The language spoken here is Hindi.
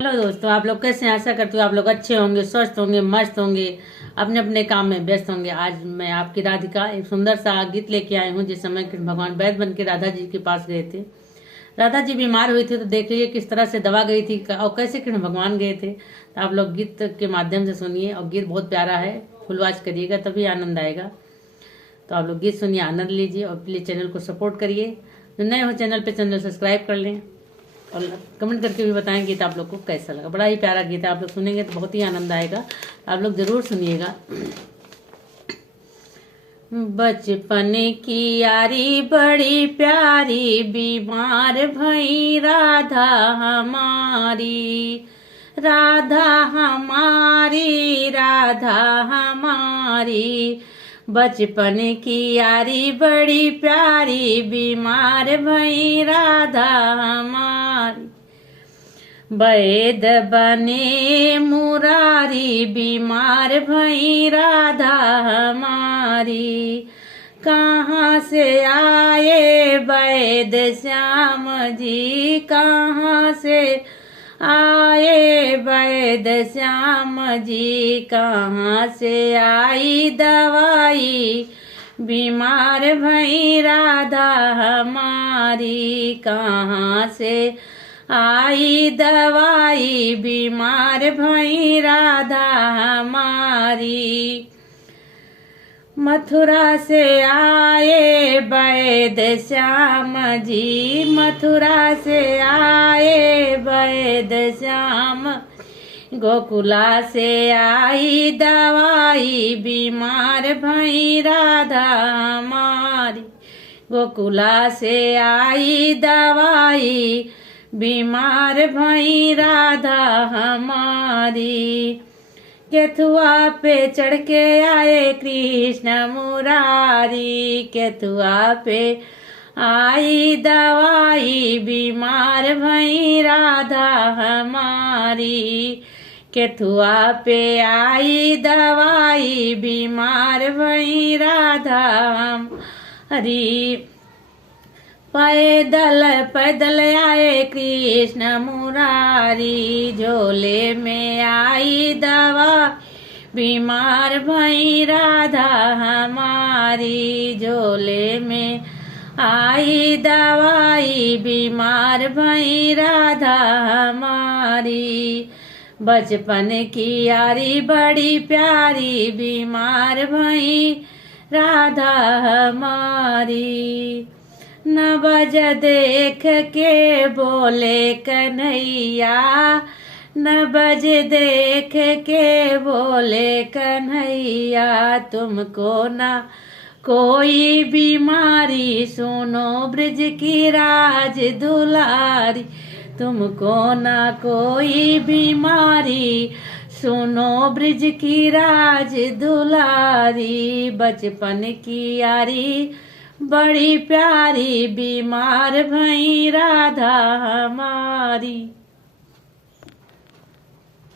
हेलो दोस्तों, आप लोग कैसे हैं? आशा करती हूँ आप लोग अच्छे होंगे, स्वस्थ होंगे, मस्त होंगे, अपने अपने काम में व्यस्त होंगे। आज मैं आपकी राधिका एक सुंदर सा गीत लेके आई हूँ। जिस समय कृष्ण भगवान वैद्य बन के राधा जी के पास गए थे, राधा जी बीमार हुई थी, तो देखिए किस तरह से दवा गई थी और कैसे कृष्ण भगवान गए थे। तो आप लोग गीत के माध्यम से सुनिए, और गीत बहुत प्यारा है, फुलवाच करिएगा तभी आनंद आएगा। तो आप लोग गीत सुनिए, आनंद लीजिए, और प्लीज चैनल को सपोर्ट करिए। जो नए हो चैनल पे, चैनल सब्सक्राइब कर लें, और कमेंट करके भी बताएं गीत आप लोग को कैसा लगा। बड़ा ही प्यारा गीत है, आप लोग सुनेंगे तो बहुत ही आनंद आएगा। आप लोग जरूर सुनिएगा। बचपन की यारी बड़ी प्यारी, बीमार भई राधा हमारी, राधा हमारी, राधा हमारी। बचपन की यारी बड़ी प्यारी, बीमार भई राधा हमारी। वैद बने मुरारी, बीमार भई राधा हमारी। कहाँ से आए वैद श्याम जी, कहाँ से आए वैद श्याम जी, कहाँ से आई दवाई, बीमार भई राधा हमारी। कहाँ से आई दवाई, बीमार भई राधा हमारी। मथुरा से आए वैद श्याम जी, मथुरा से आए वैद श्याम। गोकुला से आई दवाई, बीमार भई राधा हमारी। गोकुला से आई दवाई, बीमार भई राधा हमारी। केथुआ पे चढ़ के आए कृष्ण मुरारी, केथुआ पे आई दवाई, बीमार भई राधा हमारी। केथुआ पे आई दवाई, बीमार भई राधा हमारी। पैदल पैदल आए कृष्ण मुरारी, झोले में आई दवा, बीमार भई राधा हमारी। झोले में आई दवाई, बीमार भई राधा हमारी। बचपन की यारी बड़ी प्यारी, बीमार भई राधा हमारी। न बज देख के बोले कन्हैया, न बज देख के बोले कन्हैया। तुमको न कोई बीमारी, सुनो ब्रज की राज दुलारी। तुमको न कोई बीमारी, सुनो ब्रज की राज दुलारी। बचपन की यारी बड़ी प्यारी, बीमार भई राधा हमारी।